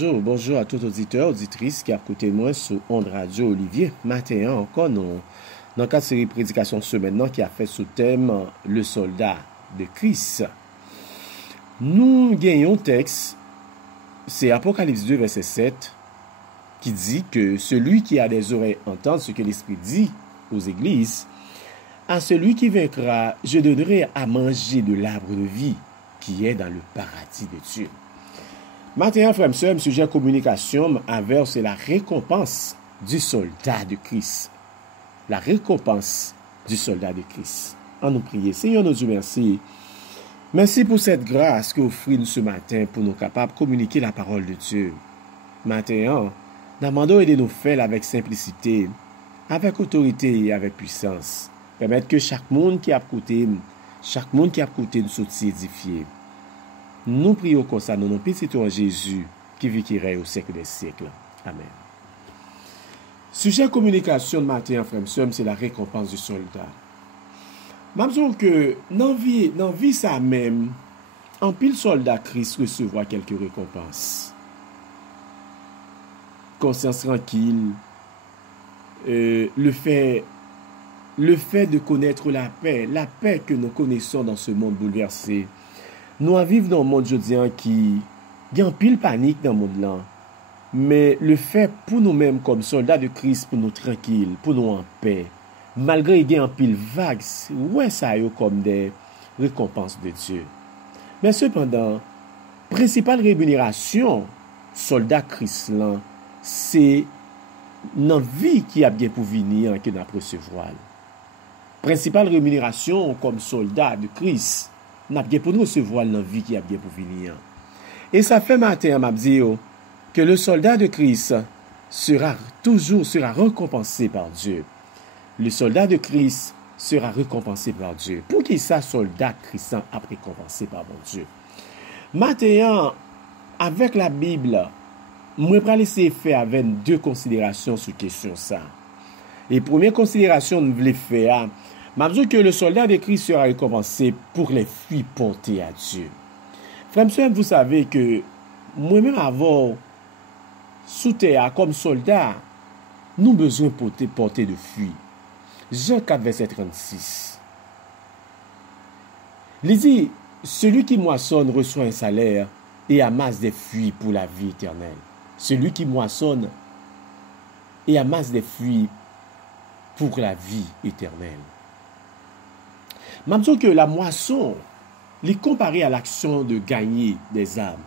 bonjour à tout auditeur, auditrice qui a écouté moi sur Onde Radio Olivier. Matin encore, nous, dans le cadre de série prédication ce maintenant qui a fait sous thème le soldat de Christ. Nous gagnons un texte, c'est Apocalypse 2, verset 7, qui dit que celui qui a des oreilles entende ce que l'Esprit dit aux églises. À celui qui vaincra, je donnerai à manger de l'arbre de vie qui est dans le paradis de Dieu. Maintenant, frère, le sujet communication avec c'est la récompense du soldat de Christ. La récompense du soldat de Christ. En nous prier. Seigneur, nous merci. Merci pour cette grâce que vous offrez ce matin pour nous capables de communiquer la parole de Dieu. Maintenant, nous demandons de nous faire avec simplicité, avec autorité et avec puissance. Permettre que chaque monde qui a écouté nous soit édifié. Nous prions comme ça, nous petit en Jésus qui vit qui règne au siècle des siècles. Amen. Sujet communication de matin, frère, c'est la récompense du soldat. M'absous que dans vie ça même, en pile soldat Christ recevra quelques récompenses. Conscience tranquille, le fait de connaître la paix que nous connaissons dans ce monde bouleversé. Nous vivons dans un monde aujourd'hui qui a un pile panique dans le monde là. Mais le fait pour nous-mêmes comme soldats de Christ, pour nous tranquilles, pour nous en paix, malgré qu'il y a un pile vague, ouais ça y est comme des récompenses de Dieu. Mais cependant, principale rémunération soldat Christ là, c'est dans vie qui a bien pour venir que nous recevoir. Principale rémunération comme soldat de Christ, n'a bien pour nous recevoir la vie qui a bien pour venir. Et ça fait matin, m'a dit que le soldat de Christ sera récompensé par Dieu. Le soldat de Christ sera récompensé par Dieu. Pour qui ça, soldat Christ a récompensé par mon Dieu? Matin, avec la Bible, moi, je vais laisser faire avec deux considérations sur la question ça. Et première considération, nous voulons faire, m'a dit que le soldat de Christ sera récompensé pour les fruits portés à Dieu. Frère, vous savez que moi-même avant, sous terre, comme soldat, nous avons besoin de porter de fruits. Jean 4, verset 36. Il dit, celui qui moissonne reçoit un salaire et amasse des fruits pour la vie éternelle. Celui qui moissonne et amasse des fruits pour la vie éternelle. Même que la moisson est comparée à l'action de gagner des âmes.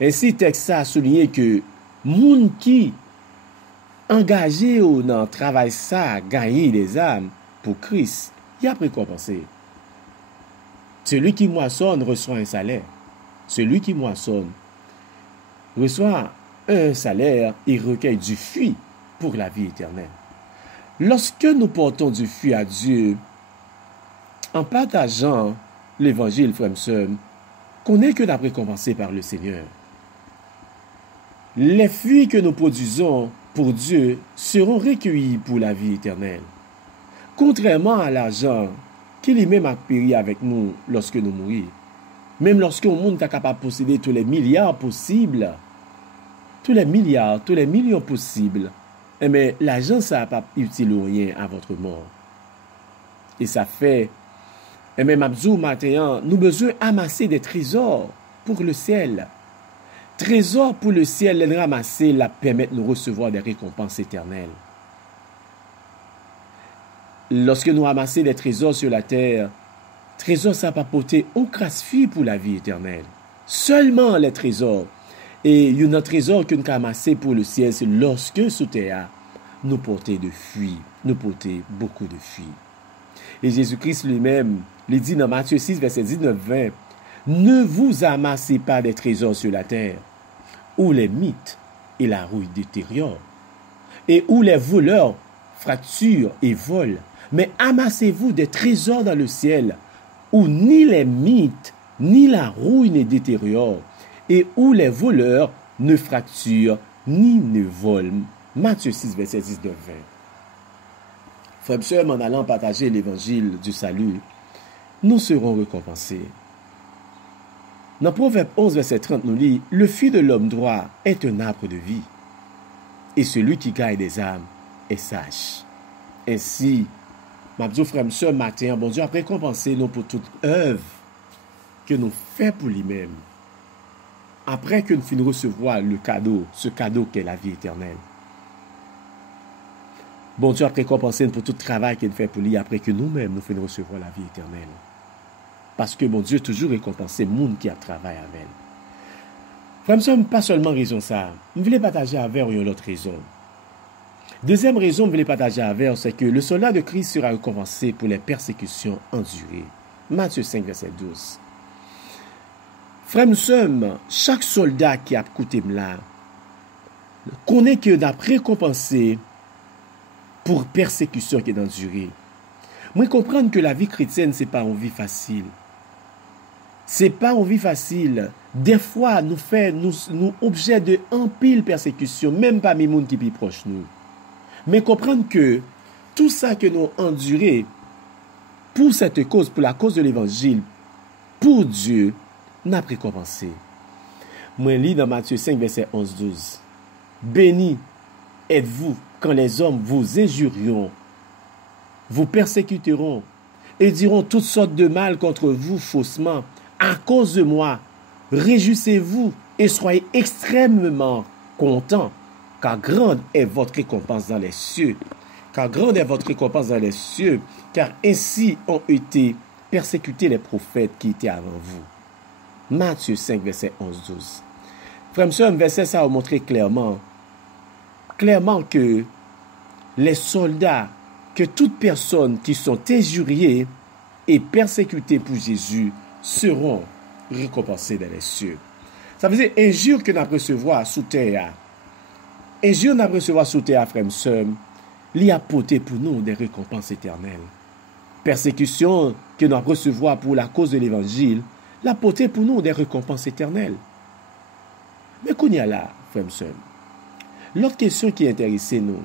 Ainsi, texte a souligné que moun qui engagé dans le travail ça, gagner des âmes pour Christ, il a récompensé. Celui qui moissonne reçoit un salaire. Celui qui moissonne reçoit un salaire et recueille du fruit pour la vie éternelle. Lorsque nous portons du fruit à Dieu, en partageant l'évangile, frère, sœur, qu'on est que nous récompensé par le Seigneur. Les fruits que nous produisons pour Dieu seront recueillis pour la vie éternelle. Contrairement à l'argent qui lui-même a péri avec nous lorsque nous mourons. Même lorsque le monde est capable de posséder tous les milliards possibles, tous les millions possibles, mais l'argent, ça n'a pas utile ou rien à votre mort. Et ça fait, et même Abdou maintenant, nous avons besoin d'amasser des trésors pour le ciel. Trésors pour le ciel, les ramasser, la permettre de nous recevoir des récompenses éternelles. Lorsque nous ramassons des trésors sur la terre, trésors, ça n'a pas porté au crasse-fille pour la vie éternelle. Seulement les trésors. Et il y a un trésor que nous ramassons pour le ciel, c'est lorsque sous terre, nous portons de fruits, nous portons beaucoup de fruits. Et Jésus-Christ lui-même, il dit dans Matthieu 6, verset 19-20, ne vous amassez pas des trésors sur la terre, où les mythes et la rouille détériorent, et où les voleurs fracturent et volent, mais amassez-vous des trésors dans le ciel, où ni les mythes, ni la rouille ne détériorent, et où les voleurs ne fracturent, ni ne volent. Matthieu 6, verset 19-20. Frères et sœurs, en allant partager l'évangile du salut, nous serons récompensés. Dans Proverbe 11, verset 30, nous lit, le fruit de l'homme droit est un arbre de vie, et celui qui gagne des âmes est sage. Ainsi, ma petite frère, ce matin, bon Dieu a récompensé nous pour toute œuvre que nous faisons pour lui-même. Après que nous finissons recevoir le cadeau, ce cadeau qu'est la vie éternelle. Bon Dieu a récompensé pour tout travail qu'il fait pour lui après que nous-mêmes nous finissons recevoir la vie éternelle. Parce que bon Dieu toujours récompensé le monde qui a travaillé avec elle. Frère, pas seulement raison ça. Je voulais partager avec vous une autre raison. Deuxième raison que je voulais partager avec vous, c'est que le soldat de Christ sera récompensé pour les persécutions endurées. Matthieu 5, verset 12. Frère, chaque soldat qui a écouté là, connaît que d'après récompensé pour persécution qui est endurée. Moi, comprendre que la vie chrétienne, ce n'est pas une vie facile. Ce n'est pas une vie facile. Des fois, nous objets de un pile persécution, même parmi les gens qui sont proches de nous. Mais comprendre que tout ça que nous endurons pour cette cause, pour la cause de l'évangile, pour Dieu, n'a pas récompensé. Moi, je lis dans Matthieu 5, verset 11-12. Béni êtes-vous quand les hommes vous injurieront, vous persécuteront et diront toutes sortes de mal contre vous faussement à cause de moi. Réjouissez-vous et soyez extrêmement contents, car grande est votre récompense dans les cieux. Car grande est votre récompense dans les cieux, car ainsi ont été persécutés les prophètes qui étaient avant vous. Matthieu 5, verset 11-12. Frère, monsieur, un verset, ça a montré clairement que les soldats, que toutes personnes qui sont injuriées et persécutées pour Jésus seront récompensées dans les cieux. Ça veut dire injure que nous recevons sous terre. Injure nous recevons sous terre, frère, monsieur, il a apporté pour nous des récompenses éternelles. Persécution que nous recevons pour la cause de l'évangile, il a apporté pour nous des récompenses éternelles. Mais qu'on y a là, frère, monsieur, l'autre question qui intéresse nous,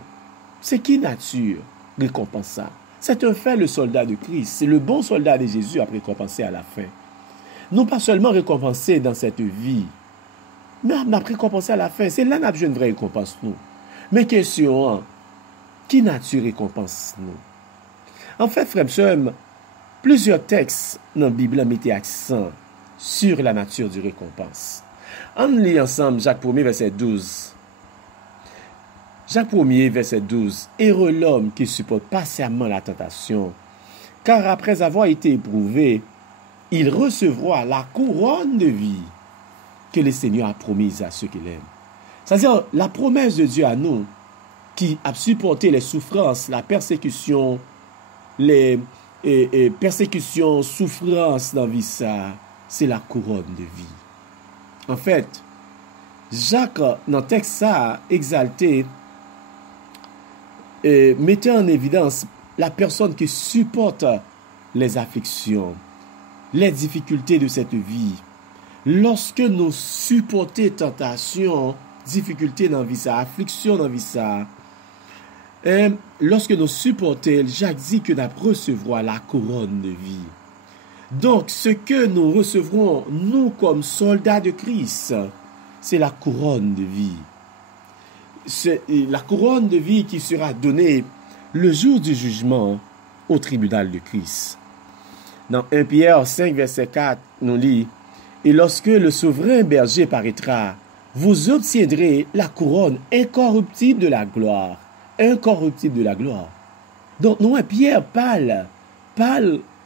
c'est qui nature récompense ça? C'est un fait, le soldat de Christ. C'est le bon soldat de Jésus à récompenser à la fin. Non pas seulement récompenser dans cette vie, mais à récompenser à la fin. C'est là que nous une vraie récompense nous. Mais question, qui nature récompense nous? En fait, frère, plusieurs textes dans la Bible mettent accent sur la nature du récompense. On lit ensemble Jacques 1er, verset 12. Jacques 1er, verset 12. Heureux l'homme qui supporte patiemment la tentation, car après avoir été éprouvé, il recevra la couronne de vie que le Seigneur a promise à ceux qui l'aiment. C'est-à-dire la promesse de Dieu à nous, qui a supporté les souffrances, la persécution, les persécutions, souffrances dans la vie, ça, c'est la couronne de vie. En fait, Jacques, dans le texte, ça a exalté, mettait en évidence la personne qui supporte les afflictions, les difficultés de cette vie. Lorsque nous supportons tentation, difficultés dans la vie, ça, affliction dans la vie, ça, lorsque nous supportons, Jacques dit que nous recevrons la couronne de vie. Donc, ce que nous recevrons, nous, comme soldats de Christ, c'est la couronne de vie. C'est la couronne de vie qui sera donnée le jour du jugement au tribunal de Christ. Dans 1 Pierre 5, verset 4, nous lit, « Et lorsque le souverain berger paraîtra, vous obtiendrez la couronne incorruptible de la gloire. » Incorruptible de la gloire. Donc, nous, Pierre parle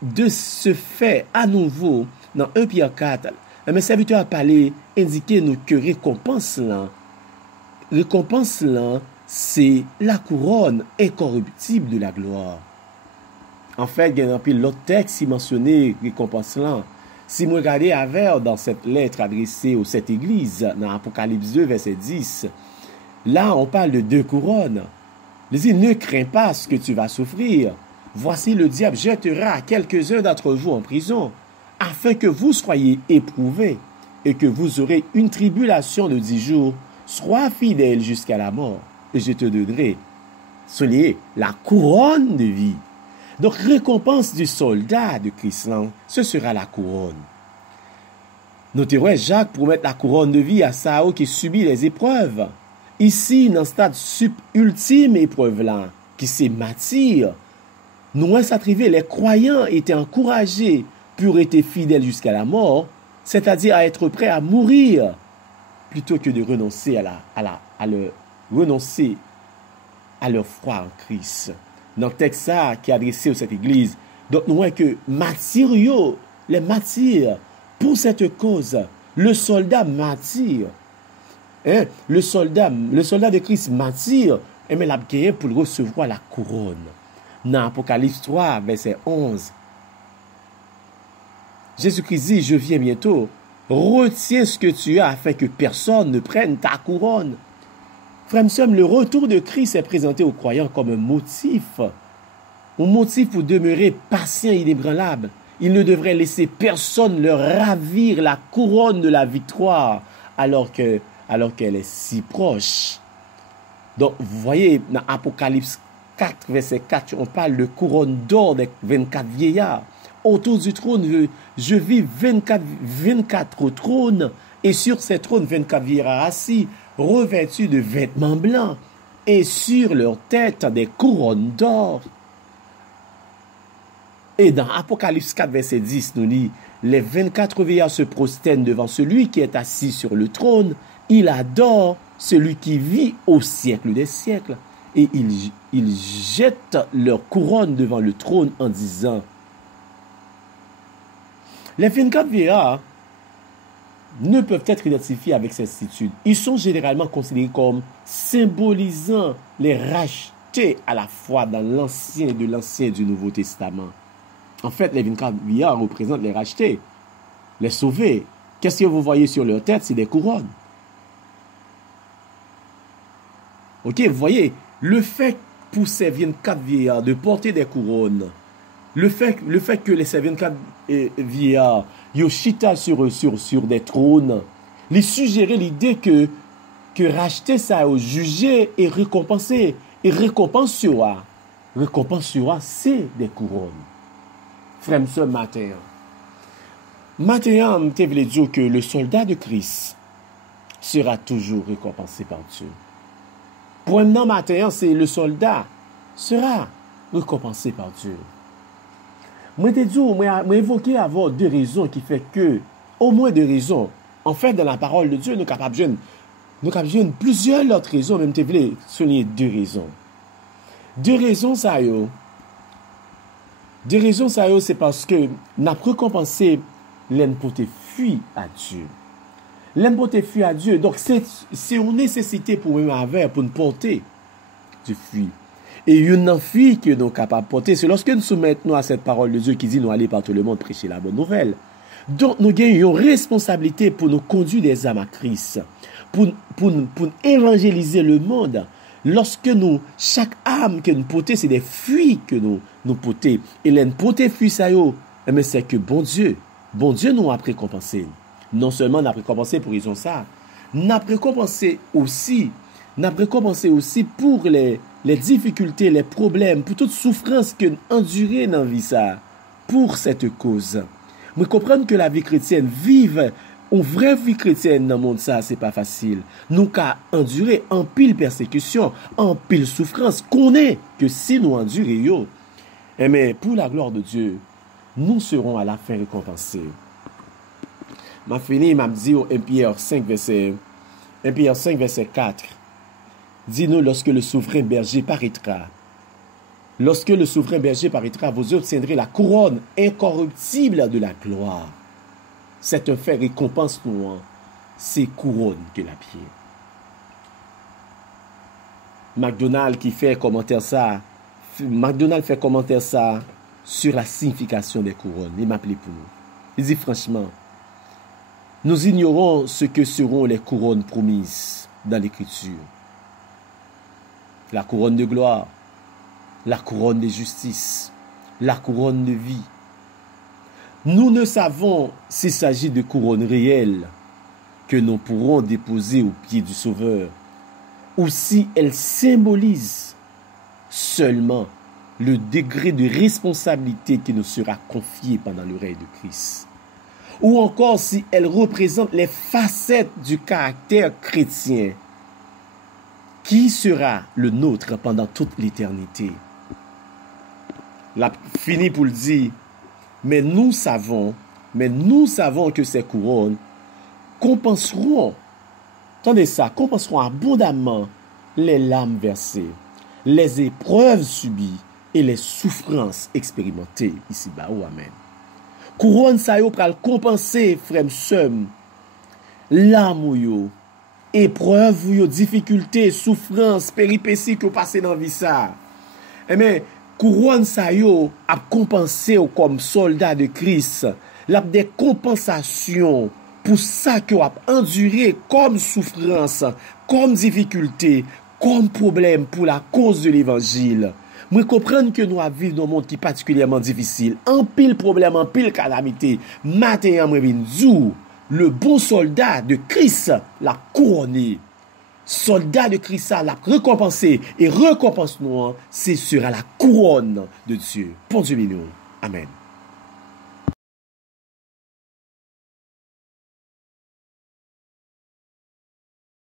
de ce fait à nouveau dans 1 Pierre 4. Mais serviteur a parlé, indiqué nous que récompense là, c'est la couronne incorruptible de la gloire. En fait, il y a l'autre texte qui mentionnait récompense là. Si vous regardez avec dans cette lettre adressée aux sept églises, dans Apocalypse 2, verset 10, là, on parle de deux couronnes. Il dit, ne crains pas ce que tu vas souffrir. Voici le diable jettera quelques-uns d'entre vous en prison, afin que vous soyez éprouvés, et que vous aurez une tribulation de 10 jours. Sois fidèle jusqu'à la mort, et je te donnerai, soulignez, la couronne de vie. Donc, récompense du soldat de Christ, ce sera la couronne. Nous te voyons Jacques promettre la couronne de vie à Sao qui subit les épreuves. Ici, dans le stade ultime épreuve là, qui c'est martyr, nous arrivé, les croyants étaient encouragés pour être fidèles jusqu'à la mort, c'est-à-dire à être prêts à mourir, plutôt que de renoncer renoncer à leur foi en Christ. Dans le texte ça, qui est adressé à cette église, donc nous voyons que les martyrs, pour cette cause, le soldat martyr, le soldat de Christ martyr, mais l'a gagné pour recevoir la couronne. Dans Apocalypse 3, verset 11, Jésus-Christ dit, je viens bientôt, retiens ce que tu as afin que personne ne prenne ta couronne. Frère, le retour de Christ est présenté aux croyants comme un motif pour demeurer patient et inébranlable. Il ne devrait laisser personne leur ravir la couronne de la victoire alors qu'elle est si proche. Donc, vous voyez, dans Apocalypse 4, verset 4, on parle de couronne d'or des 24 vieillards. Autour du trône, je vis 24 trônes, et sur ces trônes, 24 vieillards assis, revêtus de vêtements blancs, et sur leur tête des couronnes d'or. Et dans Apocalypse 4, verset 10, nous dit, les 24 vieillards se prosternent devant celui qui est assis sur le trône, il adore celui qui vit au siècle des siècles, et ils jettent leur couronne devant le trône en disant, les 24 vieillards ne peuvent être identifiés avec cette attitude. Ils sont généralement considérés comme symbolisant les rachetés à la fois dans l'Ancien et du Nouveau Testament. En fait, les 24 vieillards représentent les rachetés, les sauvés. Qu'est-ce que vous voyez sur leur tête? C'est des couronnes. Ok, vous voyez, le fait pour ces 24 vieillards de porter des couronnes, le fait que les 24 vieillards yoshita sur des trônes, les suggérer l'idée que racheter ça au juger et récompenser. Et récompense sera, c'est des couronnes. Frère, ce matin, je voulais dire que le soldat de Christ sera toujours récompensé par Dieu. Pour un homme matin, c'est le soldat sera récompensé par Dieu. Moi, évoqué avoir deux raisons qui fait que, au moins deux raisons, en fait, dans la parole de Dieu, nous sommes capables de plusieurs autres raisons, même je voulais souligner deux raisons. Deux raisons, c'est parce que nous avons récompensé l'homme pour te fuir à Dieu. L'homme pour te fuir à Dieu. Donc, c'est une nécessité pour nous porter du fuir. Et une fuite que nous sommes capables de porter, c'est lorsque nous soumettons à cette parole de Dieu qui dit nous aller par tout le monde prêcher la bonne nouvelle. Donc, nous avons une responsabilité pour nous conduire des âmes à Christ, pour évangéliser le monde. Lorsque chaque âme que nous portons, c'est des fuites que nous portons. Et les porter fuites, mais c'est que bon Dieu nous a récompensé. Non seulement nous a récompensé pour raison ça, nous a récompensé aussi pour les difficultés, les problèmes, pour toute souffrance que nous endurons dans la vie ça, pour cette cause. Nous comprenons que la vie chrétienne, vivre une vraie vie chrétienne dans le monde ça, c'est pas facile. Nous qu'à endurer en pile persécution, en pile souffrance, qu'on est que si nous endurons, mais pour la gloire de Dieu, nous serons à la fin récompensés. M'a fini, m'a dit au 1 Pierre 5, verset 4. Dis-nous lorsque le souverain berger paraîtra. Lorsque le souverain berger paraîtra, vous obtiendrez la couronne incorruptible de la gloire. C'est un fait récompense nous, c'est couronne que la pierre. McDonald fait commentaire ça sur la signification des couronnes. Il m'appelait pour nous. Il dit franchement, nous ignorons ce que seront les couronnes promises dans l'Écriture. La couronne de gloire, la couronne de justice, la couronne de vie. Nous ne savons s'il s'agit de couronnes réelles que nous pourrons déposer aux pieds du Sauveur ou si elles symbolisent seulement le degré de responsabilité qui nous sera confié pendant le règne de Christ. ou encore si elle représente les facettes du caractère chrétien qui sera le nôtre pendant toute l'éternité. La fini pour le dire, mais nous savons que ces couronnes compenseront, attendez ça, compenseront abondamment les larmes versées, les épreuves subies et les souffrances expérimentées ici-bas. Oh, amen. Couronne sa yo pral compenser, frère m'sem, larmes yo, épreuves yo, difficultés, souffrances, péripéties que vous passez dans la vie ça. Mais couronne sa yo a compensé comme soldat de Christ, l'a des compensations pour ça que vous a enduré comme souffrance, comme difficulté, comme problème pour la cause de l'évangile. Moi comprendre que nous vivons dans un monde qui est particulièrement difficile, en pile problème, en pile calamité. Matin, moi vinn le bon soldat de Christ l'a couronné. Soldat de Christ l'a récompensé et récompense nous, c'est sera la couronne de Dieu. Pour Dieu béni. Amen.